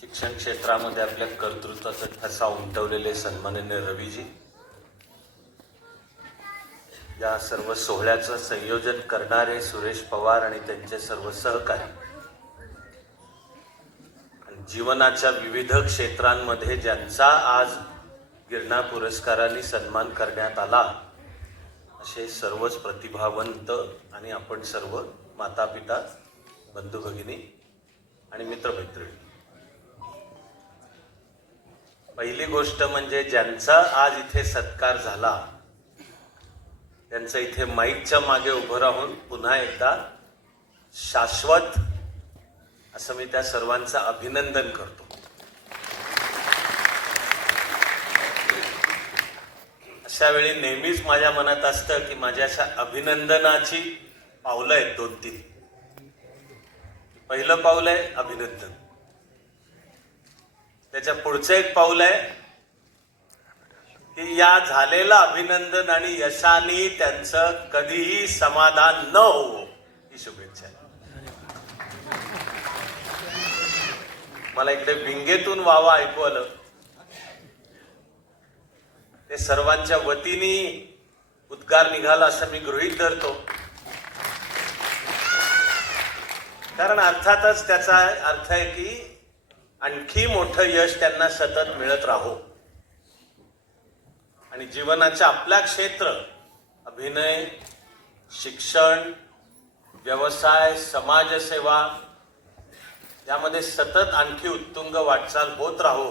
शिक्षण क्षेत्रामध्ये आपल्या कर्तृत्वाचा ठसा उमटवलेले सन्माननीय रवीजी, या सर्व सोहळ्याचं संयोजन करणारे सुरेश पवार आणि त्यांचे सर्व सहकारी, जीवनाच्या विविध क्षेत्रांमध्ये ज्यांचा आज गिरणा पुरस्काराने सन्मान करण्यात आला असे सर्वच प्रतिभावंत आणि आपण सर्व माता पिता, बंधू भगिनी आणि मित्रमैत्रिणी. पहिली गोष्ट म्हणजे ज्यांचा आज इथे सत्कार झाला त्यांचं इथे माईकच्या मागे उभं राहून पुन्हा एकदा शाश्वत असं मी त्या सर्वांचं अभिनंदन करतो. अशा वेळी नेहमीच माझ्या मनात असतं की माझ्या अशा अभिनंदनाची पावलं आहेत 2-3. पहिलं पाऊल आहे अभिनंदन, त्याच्या पुढचं एक पाऊल आहे की या झालेलं अभिनंदन आणि यशाने त्यांचं कधीही समाधान न होवो ही शुभेच्छा. मला इकडे भिंगेतून वावा ऐकू आलं, ते सर्वांच्या वतीने उद्गार निघाला असं मी गृहीत धरतो, कारण अर्थातच त्याचा अर्थ आहे की आणखी मोठं यश त्यांना सतत मिळत राहो आणि जीवनाच्या आपल्या क्षेत्र अभिनय, शिक्षण, व्यवसाय, समाजसेवा यामध्ये सतत आणखी उत्तुंग वाटचाल होत राहो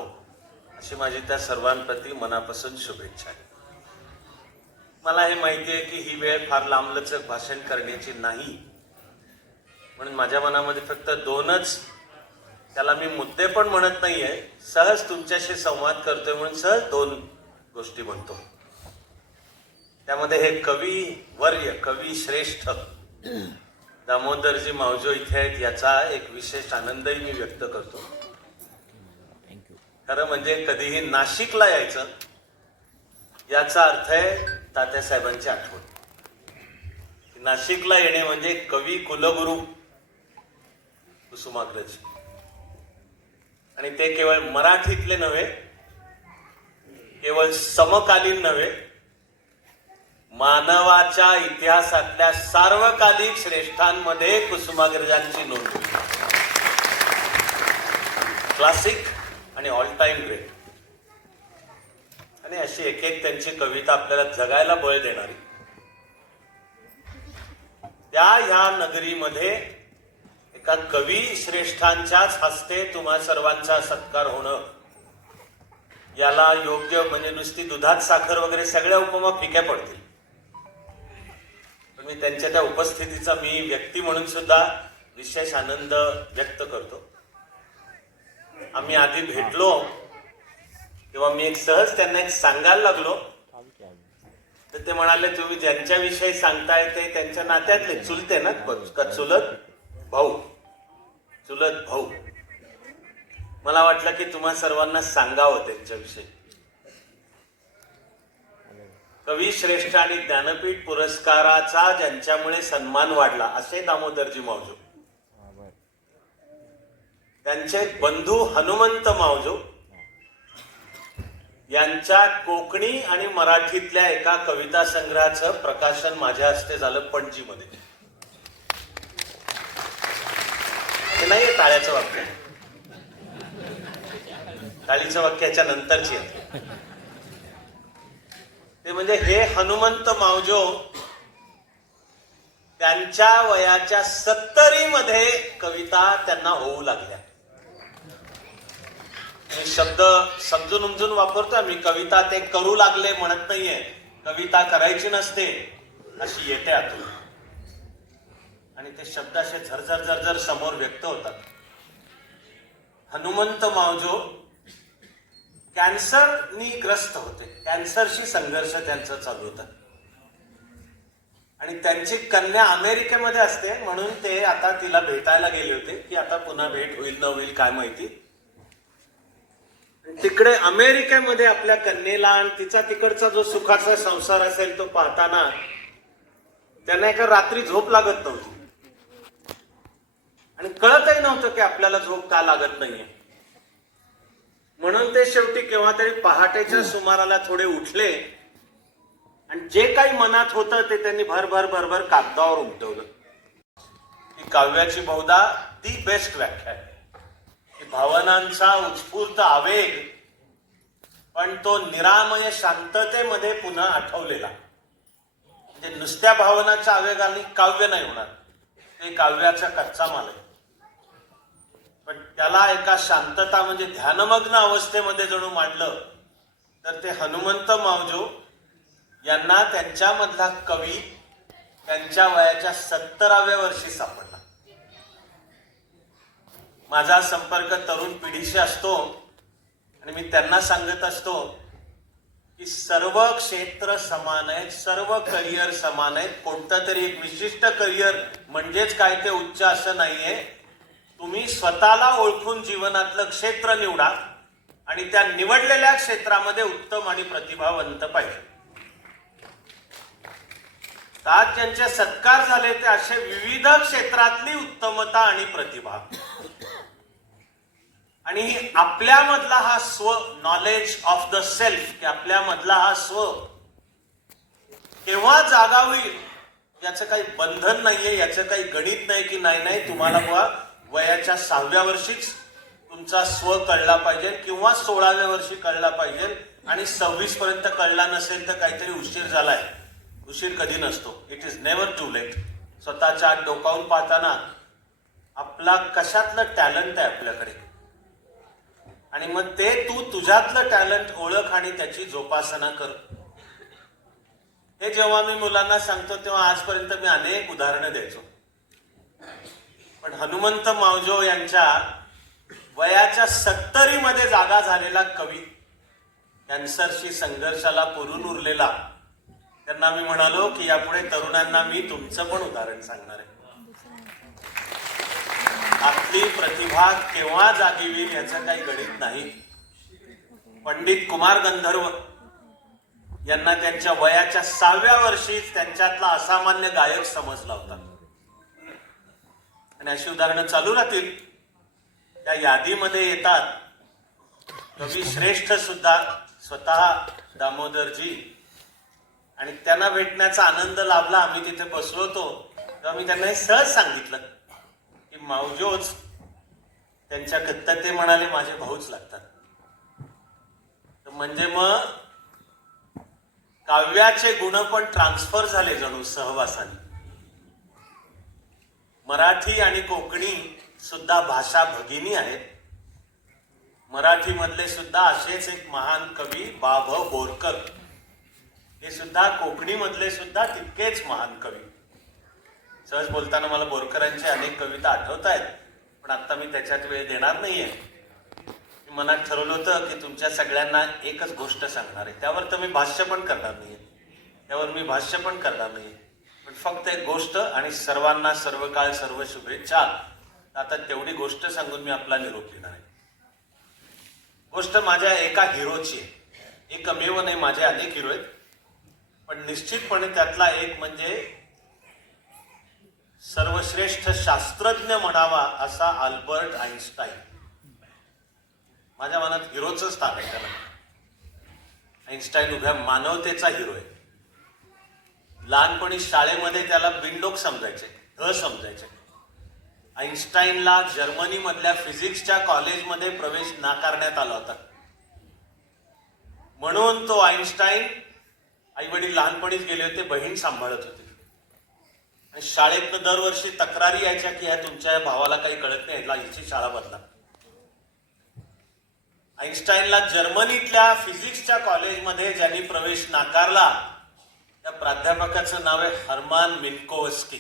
अशी माझी त्या सर्वांप्रती मनापासून शुभेच्छा आहे. मला हे माहिती आहे की ही वेळ फार लांबलचक भाषण करण्याची नाही, म्हणून माझ्या मनामध्ये फक्त 2च, त्याला मी मुद्दे पण म्हणत नाहीये, सहज तुमच्याशी संवाद करतोय म्हणून सहज 2 गोष्टी म्हणतो. त्यामध्ये हे कविवर्य, कवी श्रेष्ठ दामोदरजी मावजो इथे आहेत याचा एक विशेष आनंदही मी व्यक्त करतो. खरं म्हणजे कधीही नाशिकला यायचं याचा अर्थ आहे तात्यासाहेबांची आठवण. नाशिकला येणे म्हणजे कवी कुलगुरू कुसुमाग्रज, आणि ते केवळ मराठीतले नव्हे, केवळ समकालीन नव्हे, मानवाच्या इतिहासातल्या सार्वकालिक श्रेष्ठांमध्ये कुसुमाग्रजांची नोंद होईल. क्लासिक आणि ऑल टाइम ग्रेट. आणि अशी एक एक त्यांची कविता आपल्याला जगायला बळ देणारी. ह्या नगरीमध्ये एका कवी श्रेष्ठांच्याच हस्ते तुम्हा सर्वांचा सत्कार होणं, याला योग्य म्हणजे नुसती दुधात साखर वगैरे सगळ्या उपमा फिक्या पडतील, पण मी त्यांच्या त्या उपस्थितीचा मी व्यक्ती म्हणून सुद्धा विशेष आनंद व्यक्त करतो. आम्ही आधी भेटलो तेव्हा मी एक सहज त्यांना एक सांगायला लागलो, तर ते म्हणाले तुम्ही ज्यांच्याविषयी सांगताय ते त्यांच्या नात्यातले चुलते ना, का चुलत भाऊ. मला वाटलं की तुम्हा सर्वांना सांगावं त्यांच्याविषयी. कवी श्रेष्ठ आणि ज्ञानपीठ पुरस्काराचा ज्यांच्यामुळे सन्मान वाढला असे दामोदरजी मावजो, त्यांचे बंधू हनुमंत मावजो यांच्या कोकणी आणि मराठीतल्या एका कविता संग्रहाचं प्रकाशन माझ्या हस्ते झालं पणजीमध्ये. हे नाहीये टाळ्याचं वाक्य, टाळीच्या वाक्याच्या नंतरची आहे ते. म्हणजे हे हनुमंत मावजो त्यांच्या वयाच्या 70 मध्ये कविता त्यांना होऊ लागल्या. शब्द समजून उमजून वापरतो मी, कविता ते करू लागले म्हणत नाहीये, कविता करायची नसते अशी येते आतून, आणि ते शब्द असे झरझर झरझर समोर व्यक्त होतात. हनुमंत मावजो कॅन्सरनी ग्रस्त होते, कॅन्सरशी संघर्ष त्यांचा चालू होता, आणि त्यांची कन्या अमेरिकेमध्ये असते म्हणून ते आता तिला भेटायला गेले होते की आता पुन्हा भेट होईल न होईल काय माहिती. तिकडे अमेरिकेमध्ये आपल्या कन्येला आणि तिचा तिकडचा जो सुखाचा संसार असेल तो पाहताना त्यांना एका रात्री झोप लागत नव्हती आणि कळतही नव्हतं की आपल्याला झोप का लागत नाहीये. म्हणून ते शेवटी केव्हा तरी पहाटेच्या सुमाराला थोडे उठले आणि जे काही मनात होतं ते त्यांनी भरभर कागदावर उमटवलं. ही काव्याची बहुधा ती बेस्ट व्याख्या आहे. भावनांचा उत्स्फूर्त आवेग, पण तो निरामय शांततेमध्ये पुन्हा आठवलेला. म्हणजे नुसत्या भावनाच्या आवेगाने काव्य नाही होणार, ते काव्याचा कच्चा माल आहे. पण त्याला एका शांतता म्हणजे ध्यानमग्न अवस्थेमध्ये जणू मांडलं तर ते हनुमंत मावजो यांना त्यांच्यामधला कवी त्यांच्या वयाच्या 70व्या वर्षी सापडला. माझा संपर्क तरुण पिढीशी असतो आणि मी त्यांना सांगत असतो की सर्व क्षेत्र समान आहेत, सर्व करिअर समान आहेत. कोणतं तरी एक विशिष्ट करिअर म्हणजेच काय ते उच्च असं नाहीये. तुम्ही स्वतःला ओळखून जीवनातलं क्षेत्र निवडा आणि त्या निवडलेल्या क्षेत्रामध्ये उत्तम आणि प्रतिभावंत पाहिजे. आज ज्यांचे सत्कार झाले ते असे विविध क्षेत्रातली उत्तमता आणि प्रतिभा आणि आपल्यामधला हा स्व, नॉलेज ऑफ द सेल्फ, की आपल्यामधला हा स्व केव्हा जागा होईल याचं काही बंधन नाहीये, याचं काही गणित नाही की नाही तुम्हाला बुवा वयाच्या 6व्या वर्षीच तुमचा स्व कळला पाहिजे किंवा 16व्या वर्षी कळला पाहिजे आणि 26 पर्यंत कळला नसेल तर काहीतरी उशीर झालाय. उशीर कधी नसतो. It is never too late. स्वतःच्या आत डोकावून पाहताना आपला कशातलं टॅलेंट आहे आपल्याकडे आणि मग ते तू तुझ्यातलं टॅलेंट ओळख आणि त्याची जोपासना कर. हे जेव्हा मी मुलांना सांगतो तेव्हा आजपर्यंत मी अनेक उदाहरणं द्यायचो. पण हनुमंत मावजो यांच्या वयाच्या 70मध्ये जागा झालेला कवी, कॅन्सरशी संघर्षाला पुरून उरलेला, त्यांना मी म्हणालो की यापुढे तरुणांना मी तुमचं पण उदाहरण सांगणार आहे. आपली प्रतिभा केव्हा जागी होईल याचं काही गणित नाही. पंडित कुमार गंधर्व यांना त्यांच्या वयाच्या 6व्या वर्षीच त्यांच्यातला असामान्य गायक समजला होता आणि अशी उदाहरणं चालू राहतील. त्या यादीमध्ये येतात कवी श्रेष्ठ सुद्धा स्वतः दामोदरजी, आणि त्यांना भेटण्याचा आनंद लाभला. आम्ही तिथे बसलो होतो तेव्हा मी त्यांना हे सहज सांगितलं की मावजोच त्यांच्या कत्ता, ते म्हणाले माझे भाऊच लागतात. म्हणजे मग काव्याचे गुण पण ट्रान्सफर झाले जणू सहवासाने. मराठी आणि कोकणी सुद्धा भाषा भगिनी आहेत. मराठीमधले सुद्धा असेच एक महान कवी बा.भ. बोरकर, हे सुद्धा कोकणीमधले सुद्धा तितकेच महान कवी. सहज बोलताना मला बोरकरांची अनेक कविता आठवत आहेत, पण आता मी त्याच्यात वेळ देणार नाहीये. मी मनात ठरवलं होतं की तुमच्या सगळ्यांना एकच गोष्ट सांगणार आहे, त्यावर तर मी भाष्य पण करणार नाहीये, पण फक्त एक गोष्ट आणि सर्वांना सर्व काळ सर्व शुभेच्छा. आता तेवढी गोष्ट सांगून मी आपला निरोप घेणार आहे. गोष्ट माझ्या एका हिरोची आहे. एकमेव नाही, माझे अनेक हिरो आहेत, पण निश्चितपणे त्यातला एक म्हणजे सर्वश्रेष्ठ शास्त्रज्ञ म्हणावा असा अल्बर्ट आइन्स्टाईन. माझ्या मनात हिरोचं स्थान आहे त्याला. आइन्स्टाईन उभ्या मानवतेचा हिरो आहे. लहानपणी शाळेमध्ये त्याला बिनडोक समजायचे, ध समजायचे. आइन्स्टाईनला जर्मनीमधल्या फिजिक्सच्या कॉलेजमध्ये प्रवेश नाकारण्यात आला होता. म्हणून तो आइन्स्टाईन, आई वडील लहानपणीच गेले होते, बहीण सांभाळत होती आणि शाळेतनं दरवर्षी तक्रारी यायच्या की ह्या तुमच्या भावाला काही कळत नाही, हिची शाळा बदला. आइन्स्टाईनला जर्मनीतल्या फिजिक्सच्या कॉलेजमध्ये ज्यांनी प्रवेश नाकारला त्या प्राध्यापकाचं नाव आहे हर्मान मिन्कोवस्की.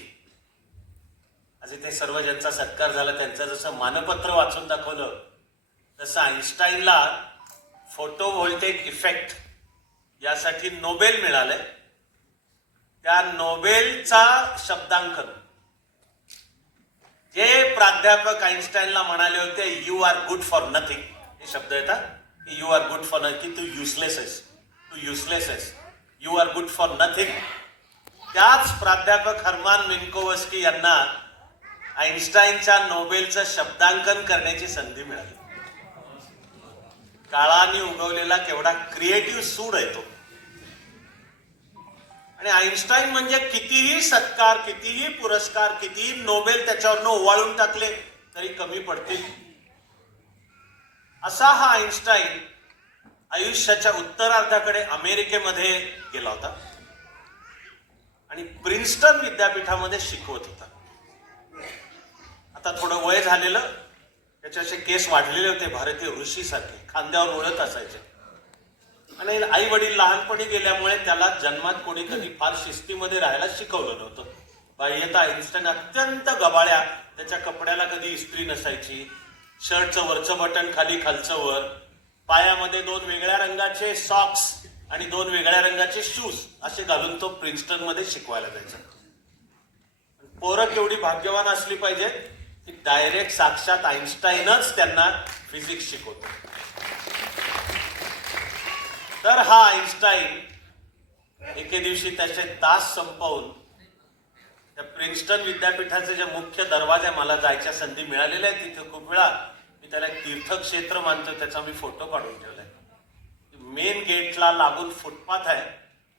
आज इथे सर्व ज्यांचा सत्कार झाला त्यांचं जसं मानपत्र वाचून दाखवलं तसं आइन्स्टाईनला फोटोव्होल्टेक इफेक्ट यासाठी नोबेल मिळालंय. त्या नोबेलचा शब्दांकन जे प्राध्यापक आइन्स्टाईनला म्हणाले होते you are good for nothing, हे शब्द येतात की you are good for nothing, तू युजलेस आहेस, you are good for nothing. त्याच प्राध्यापक हर्मान मिन्कोवस्की यांना आइन्स्टाईनच्या नोबेलचं शब्दांकन करण्याची संधी मिळाली. काळाने उगवलेला केवढा क्रिएटिव्ह सूड आहे तो. आणि आईन्स्टाईन म्हणजे कितीही सत्कार, कितीही पुरस्कार, कितीही नोबेल त्याच्यावरनं ओवाळून टाकले तरी कमी पडतील. असा हा आईन्स्टाईन आयुष्याच्या उत्तरार्धाकडे अमेरिकेमध्ये गेला होता आणि प्रिन्स्टन विद्यापीठामध्ये शिकवत होता. आता थोडं वय झालेलं, त्याचे असे केस वाढलेले होते, भारतीय ऋषीसारखे खांद्यावर उडत असायचे. आणि आई वडील लहानपणी गेल्यामुळे त्याला जन्मात कोणी कधी फार शिस्तीमध्ये राहायला शिकवलं नव्हतं. बाह्यता आईन्स्टाईन अत्यंत गबाळ्या, त्याच्या कपड्याला कधी इस्त्री नसायची, शर्टचं वरचं बटन खाली खालचं वर, पायामध्ये 2 वेगळ्या रंगाचे सॉक्स आणि 2 वेगळ्या रंगाचे शूज असे घालून तो प्रिन्स्टन मध्ये शिकवायला जायचा. पोरं केवढी भाग्यवान असली पाहिजे की डायरेक्ट साक्षात आईन्स्टाईनच त्यांना फिजिक्स शिकवतो. तर हा आईन्स्टाईन एके दिवशी त्याचे तास संपवून त्या प्रिन्स्टन विद्यापीठाचे जे मुख्य दरवाजे मला जायच्या संधी मिळालेल्या आहेत तिथे खूप वेळा मी त्याला एक तीर्थक्षेत्र मानतो, त्याचा मी फोटो काढून ठेवलाय. मेन गेटला लागून फुटपाथ आहे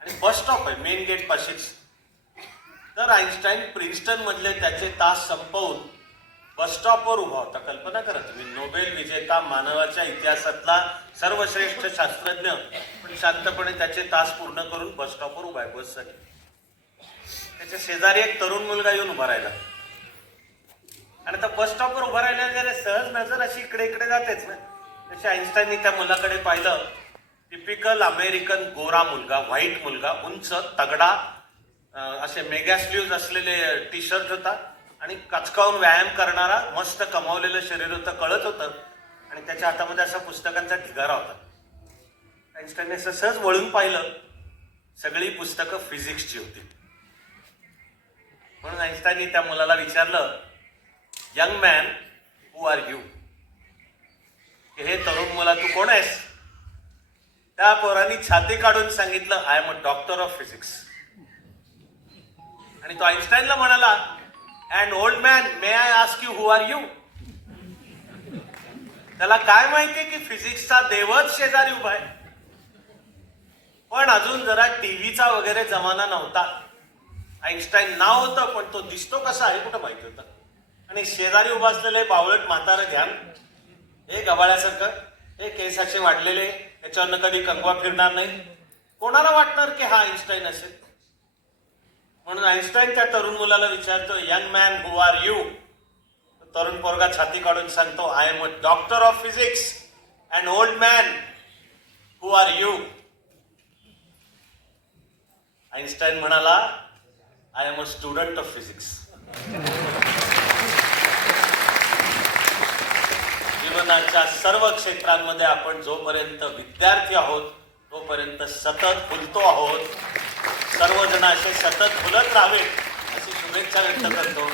आणि बस स्टॉप आहे मेन गेट पाशीच. तर आईन्स्टाईन प्रिन्स्टन मधले त्याचे तास संपवून बस स्टॉपवर उभा होता. कल्पना करा तुम्ही, नोबेल विजेता, मानवाच्या इतिहासातला सर्वश्रेष्ठ शास्त्रज्ञ, पण शांतपणे त्याचे तास पूर्ण करून बस स्टॉपवर उभा आहे बससाठी. त्याच्या शेजारी एक तरुण मुलगा येऊन उभा राहिला आणि आता बस स्टॉपवर उभा राहिल्याने सहज नजर अशी इकडे इकडे जातेच ना. तशी आईन्स्टाईननी त्या मुलाकडे पाहिलं. टिपिकल अमेरिकन गोरा मुलगा, व्हाईट मुलगा, उंच, तगडा, असे मेगा स्लीव्ज असलेले टी शर्ट होता आणि कचकावून व्यायाम करणारा, मस्त कमावलेलं शरीर होतं, कळत होतं आणि त्याच्या हातामध्ये असा पुस्तकांचा ढिगारा होता. आईन्स्टाईनने असं सहज वळून पाहिलं, सगळी पुस्तकं फिजिक्सची होती. म्हणून आईन्स्टाईनने त्या मुलाला विचारलं, young man, who are you? हे तरुण मुला, तू कोण आहेस? त्या पोरांनी छाती काढून सांगितलं, I am a doctor of physics. आणि तो आईन्स्टाईनला म्हणाला, and old man, may I ask you who are you? त्याला काय माहितीये की फिजिक्सचा देवच शेजारी उभा आहे. पण अजून जरा टीव्हीचा वगैरे जमाना नव्हता. आईन्स्टाईन नाव होतं पण तो दिसतो कसा आहे कुठं माहिती होतं. आणि शेजारी उभा असलेले बावळट म्हातारं ध्यान, हे गबाळ्यासारखं, हे केस असे वाढलेले, त्याच्यावरनं कधी कंगवा फिरणार नाही, कोणाला वाटणार की हा आईन्स्टाईन असेल. म्हणून आईन्स्टाईन त्या तरुण मुलाला विचारतो, young man, who are you? तरुण पोरगा छाती काढून सांगतो, I am a doctor of physics. And old man, who are you? Einstein म्हणाला, I am a student of physics. जीवनाच्या सर्व क्षेत्रांमध्ये आपण जोपर्यंत विद्यार्थी आहोत तोपर्यंत सतत फुलतो आहोत. सर्वजण असे सतत फुलत राहावेत अशी शुभेच्छा व्यक्त करतो.